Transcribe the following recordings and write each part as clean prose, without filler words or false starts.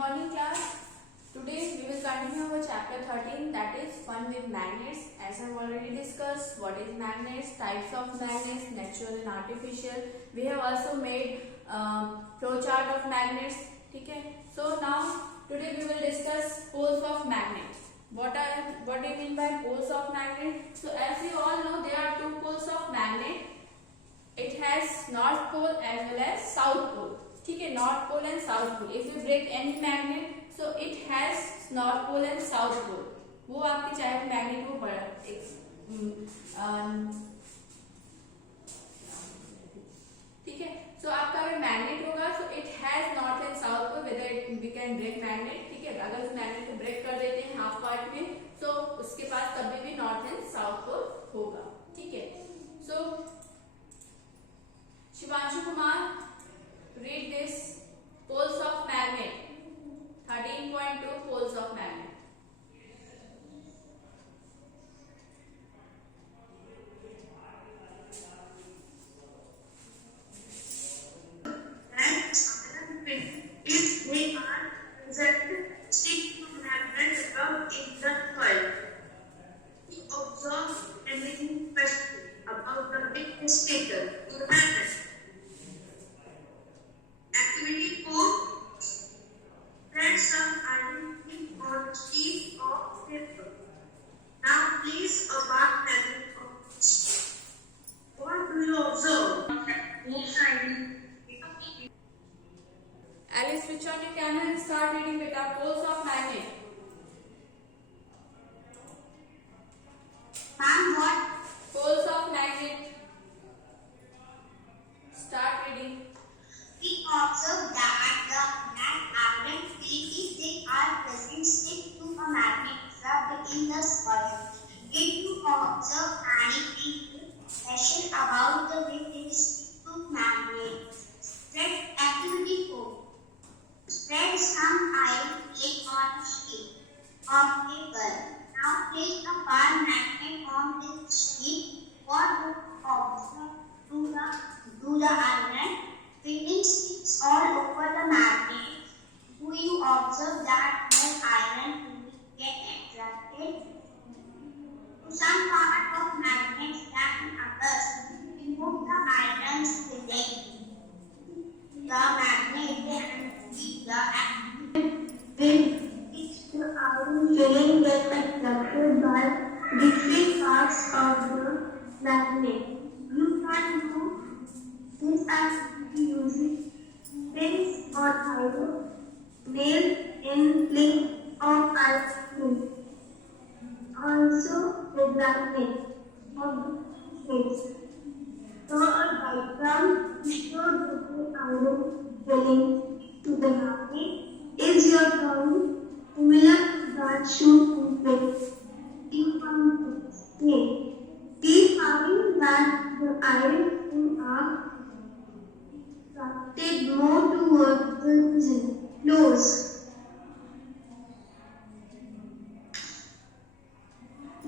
morning class. Today we will continue our chapter 13, that is fun with magnets. As I have already discussed what is magnets, types of magnets, natural and artificial. We have also made flow chart of magnets. Okay. So now today we will discuss poles of magnets. What do you mean by poles of magnet? So as you all know, there are two poles of magnet. It has north pole as well as south pole. ठीक है, north pole and south pole. If you break any magnet so it has north pole and south pole. वो आपके चाहे magnet वो बड़ा ठीक है. सो आपका अगर मैग्नेट होगा so it has north and south pole whether we can break magnet. ठीक है, अगर उस मैग्नेट को ब्रेक कर देते हैं हाफ पार्ट में सो उसके पास कभी भी नॉर्थ एंड साउथ पोल होगा. ठीक है. सो Shivanshu Kumar, read this poles of magnet. 13.2 poles of magnet. If they are present, stick to magnet above in the coil. We observe anything special about the big stator to the magnet. Activity 4. Spread some iron thin on a sheet of paper. Now place a bar magnet on it. What do you observe? Alice, switch on your camera and start reading beta. Poles of magnet. And what? Poles of magnet. Start reading. We observe that the iron field, if they are present, stick to a magnet rubbed in the soil. If you observe anything special about the way they stick to magnet, spread activity 4. Spread some iron plate on a sheet of paper. Now place a bar magnet on this sheet. What do you observe? Do the iron filling sticks all over the magnet? Do you observe that more iron will get attracted to some part of magnets than others? Remove the iron's filling. The magnet and leave the active will if the iron filling gets attracted by different parts of the magnet. You can do this activity using pins or iron nailed in plate of iron. Also, the magnet of the shapes. Draw a diagram to show the iron filling to the magnet. Is your drawing similar to that shown in plate? We find that the iron in our attracted more towards the nose.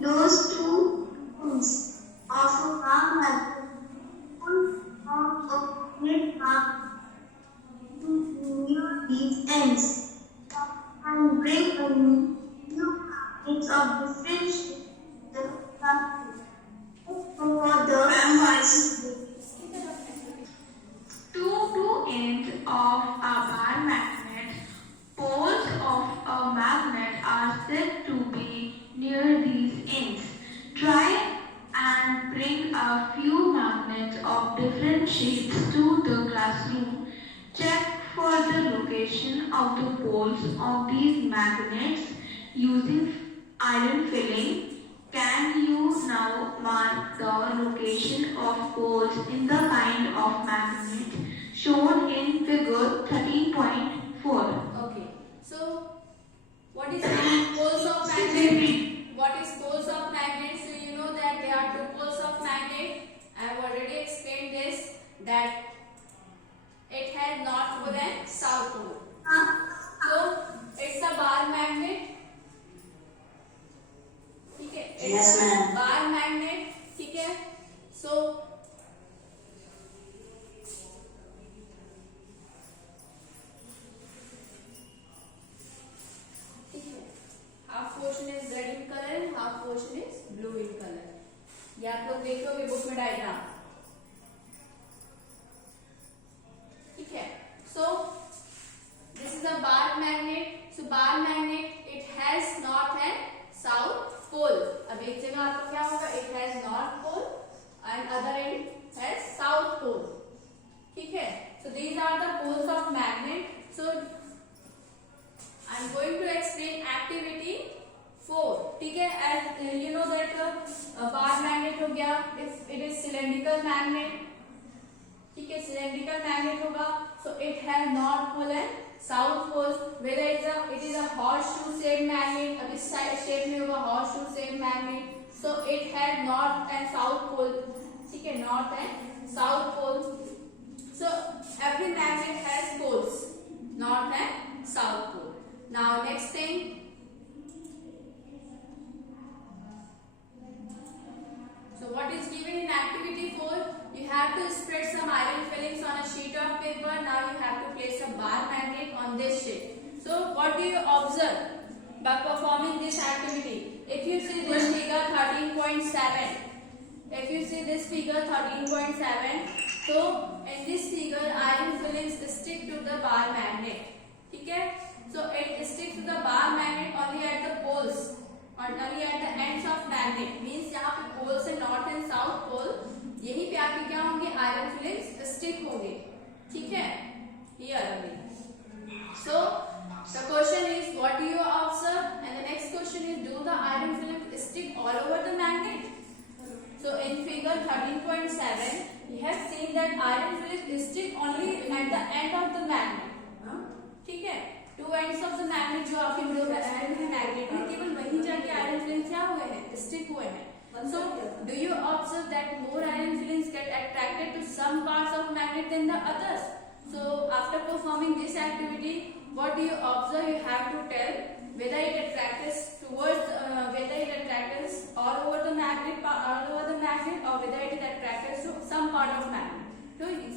Those two ends of a bar magnet pull out of net bar to near these ends and bring a new magnets of different shapes to the magnet. For the two ends of a bar magnet, poles of a magnet are said to be near these ends. Try and bring a few magnets of different shapes to the classroom. Check for the location of the poles of these magnets using iron filling. Can you now mark the location of poles in the kind of magnet shown in figure 13.4? Okay. So what is poles of magnet? What is poles of magnet? So you know that there are two poles of magnet. I have already explained this, that it has north pole and south pole. So it's a bar magnet. ठीक है, Yes, ma'am. Bar magnet. ठीक है. So portion is blue in color. ये आप लोग देखोगे book में diagram, ठीक है. So this is a bar magnet. So bar magnet, it has north and south pole. अब एक जगह आपको क्या होगा, it has north pole and other end has south pole. ठीक है. So these are the poles of magnet. So I am going to explain activity 4. ठीक है. As you know that bar magnet हो गया, if it is cylindrical magnet, ठीक है, cylindrical magnet होगा. So it has north pole and south pole. whether it is a horseshoe shaped magnet, अब इस shape में होगा horseshoe shaped magnet. so it has north and south pole, ठीक है, north and south pole. so every magnet has poles, north and south pole. now next thing, so what is given in activity 4? You have to spread some iron fillings on a sheet of paper. Now you have to place a bar magnet on this sheet. So what do you observe by performing this activity? If you see this figure 13.7, if you see this figure 13.7, so in this figure iron fillings stick to the bar magnet. ठीक है? So it sticks to the bar magnet only at the poles, or only at the ends of magnet. Means यहाँ पे poles है north and south pole. यहीं पे आपके क्या होंगे, आयरन फिलिंग्स स्टिक होंगे. ठीक है, here only. So the question is, what do you observe? And the next question is, do the iron filings stick all over the magnet? So in figure 13.7, we have seen that iron filings stick only at the end of the magnet. ठीक है, two ends of the magnet जो आपके middle and है magnet में, केवल वहीं जाके iron filings क्या हुए हैं, स्टिक हुए हैं. So, do you observe that more iron filings get attracted to some parts of magnet than the others? So, after performing this activity, what do you observe? You have to tell whether it attracts towards, whether it attracts all over the magnet, or whether it attracts to some part of magnet.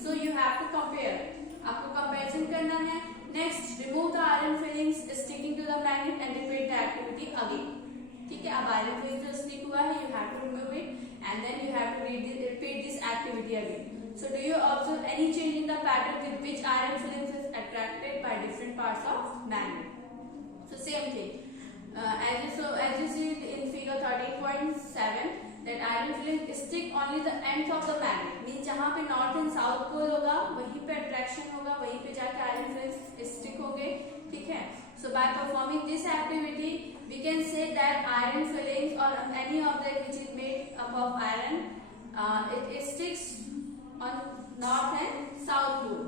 So, you have to compare. आपको comparison करना है. Next, remove the iron fillings sticking to the magnet and repeat the activity again. ठीक है, अब iron filling जो stick हुआ है, you have to remove it and then you have to repeat this activity again. So do you observe any change in the pattern with which iron filings is attracted by different parts of magnet? So same thing. As you see in figure 13.7, that iron filings stick only the ends of the magnet. Means जहाँ पे north and south pole होगा, वहीं पे attraction होगा, वहीं पे जाके iron filings stick होंगे. ठीक है. So by performing this activity, we can say that iron fillings or any object which is made up of iron, it sticks on north and south pole.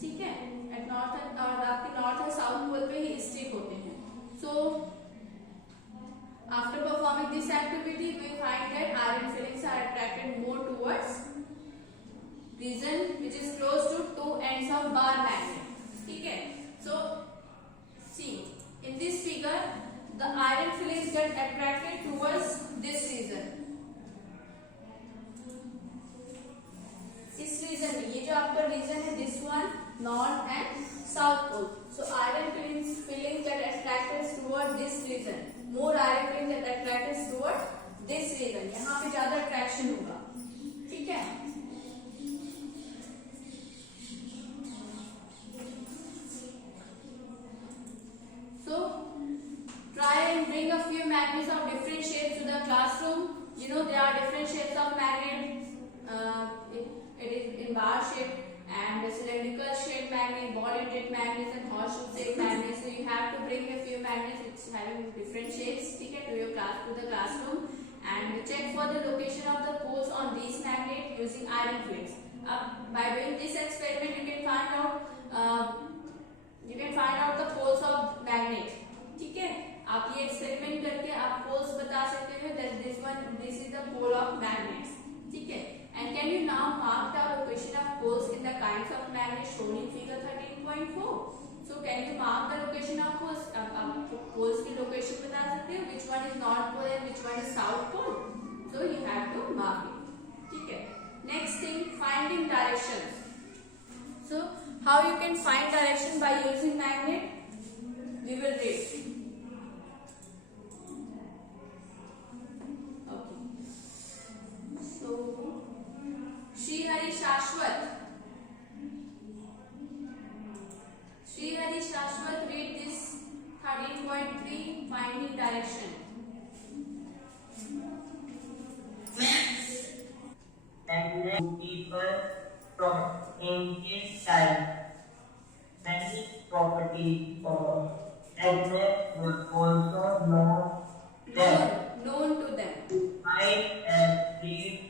ठीक है, at north and और आपके north और south pole पे ही stick होते हैं. So after performing this activity, we find that iron fillings are attracted more towards region which is close to two ends of bar magnet. ठीक है. So see, in this figure, the iron fillings get attracted towards this region. इस region में, ये जो आपका region है, this one, north and south pole. So iron fillings get attracted towards this region. More iron fillings get attracted towards this region. यहाँ पे ज्यादा attraction होगा. ठीक है. So try and bring a few magnets of different shapes to the classroom. You know there are different shapes of magnets. It is in bar shape and cylindrical shaped magnet, ball-ended magnets, and horseshoe shaped magnets. So you have to bring a few magnets which having different shapes, ठीक है, to the classroom and check for the location of the poles on these magnets using iron filings. By doing this experiment, you can find out the poles of magnet. ठीक है, आप ये experiment करके आप poles बता सकते हो that this is the pole of magnets. ठीक है. And can you now mark the location of poles in the kinds of magnets shown in figure 13.4? So can you mark the location of poles? आप poles की location बता सकते हो, which one is north pole and which one is south pole. So you have to mark it. ठीक है. Next thing, finding directions. So how you can find direction by using magnet? We will read. Ganesh Rashwat, read this 13.3 finding direction. Magnet people from ancient times. Many properties of magnets were also known them. Known to them. I have read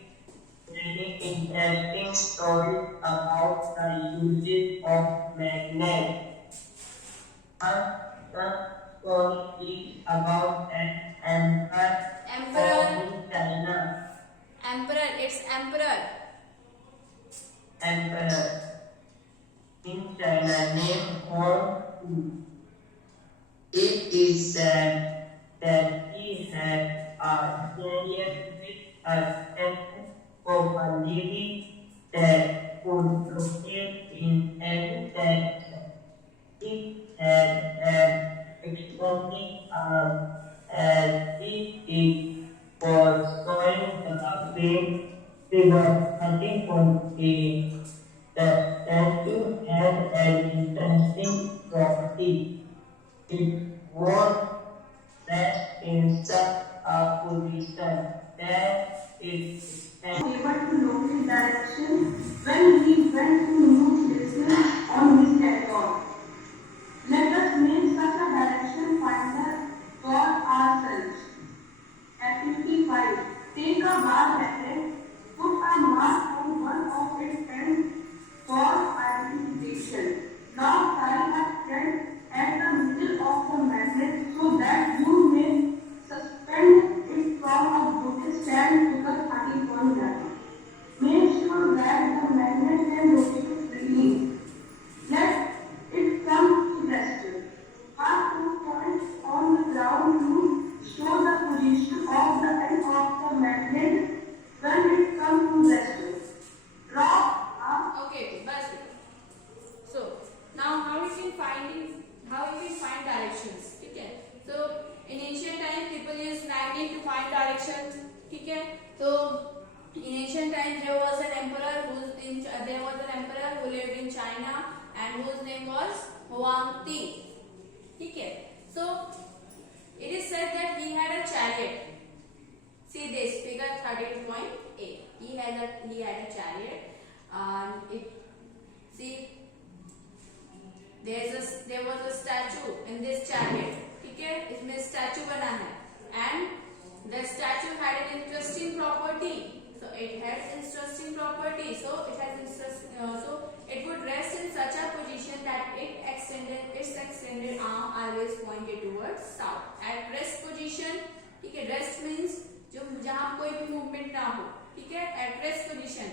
many interesting stories about the uses of magnets. One story is about an emperor in China. Emperor, it's emperor. Emperor in China named Huang Hu. It is said that he had a chariot with a statue of a lady that could rotate in any direction. It had an extending arm as if it was showing the way figure 13.8. The statue had an interesting property. It would rest in such a position that it stands able to locate direction when he went to new places on his catwalk. Let us make such a direction finder for ourselves. Activity 5. Take a bar magnet, put a mark on one of its ends for identification. Now tie a thread at the middle of the magnet so that you may suspend it from a wooden stand to the 30-point lever. Make sure that the magnet can rotate freely. Let it come to rest. Mark 2 points on the ground to show the position of the end of the magnet when it comes to rest. Draw a Okay, bas. So now how you can find directions. Okay. So in ancient times people used magnet to find directions. Okay. So in ancient times there was an emperor who lived in China and whose name was Huang Ti. Okay. So it is said that he had a chariot. See this figure 13.8. He had a chariot, and there was a statue in this chariot. ठीक है, इसमें statue बना है, and the statue had an interesting property. So it would rest in such a position that its extended arm always pointed towards south. At rest position, ठीक है, rest means जो जहाँ कोई भी मूवमेंट ना हो, ठीक है, at rest position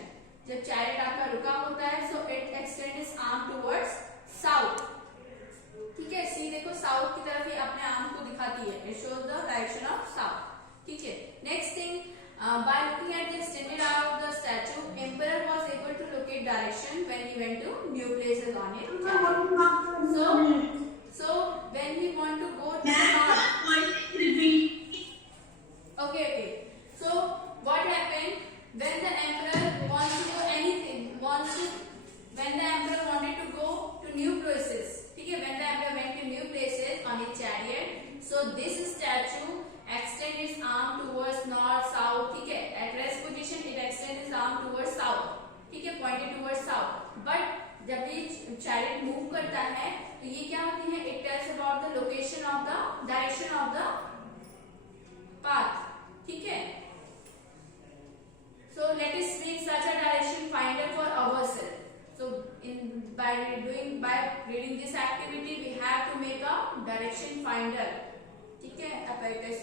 जब चैरियट आपका रुका होता है, so it extends its arm towards south. ठीक है, सी देखो साउथ की तरफ ये अपने आर्म को दिखाती है. It shows the direction of south. ठीक है. Next thing, by looking at the extended arm of the statue, emperor was able to locate direction when he went to new places on it. So when he want to go to the north. Okay. So what happened when the emperor wants to do anything? When the emperor wanted to go to new places. ठीक है, when the emperor went to new places on his chariot, so this statue extend its arm towards north, south. ठीक है, at rest position it extends its arm towards south. ठीक है, pointed towards south. But जब ये chariot move करता है, तो ये क्या होती है? It tells about the location of the direction of the path. ठीक है. So let us make such a direction finder for ourselves. So by reading this activity, we have to make a direction finder. ठीक है, apparatus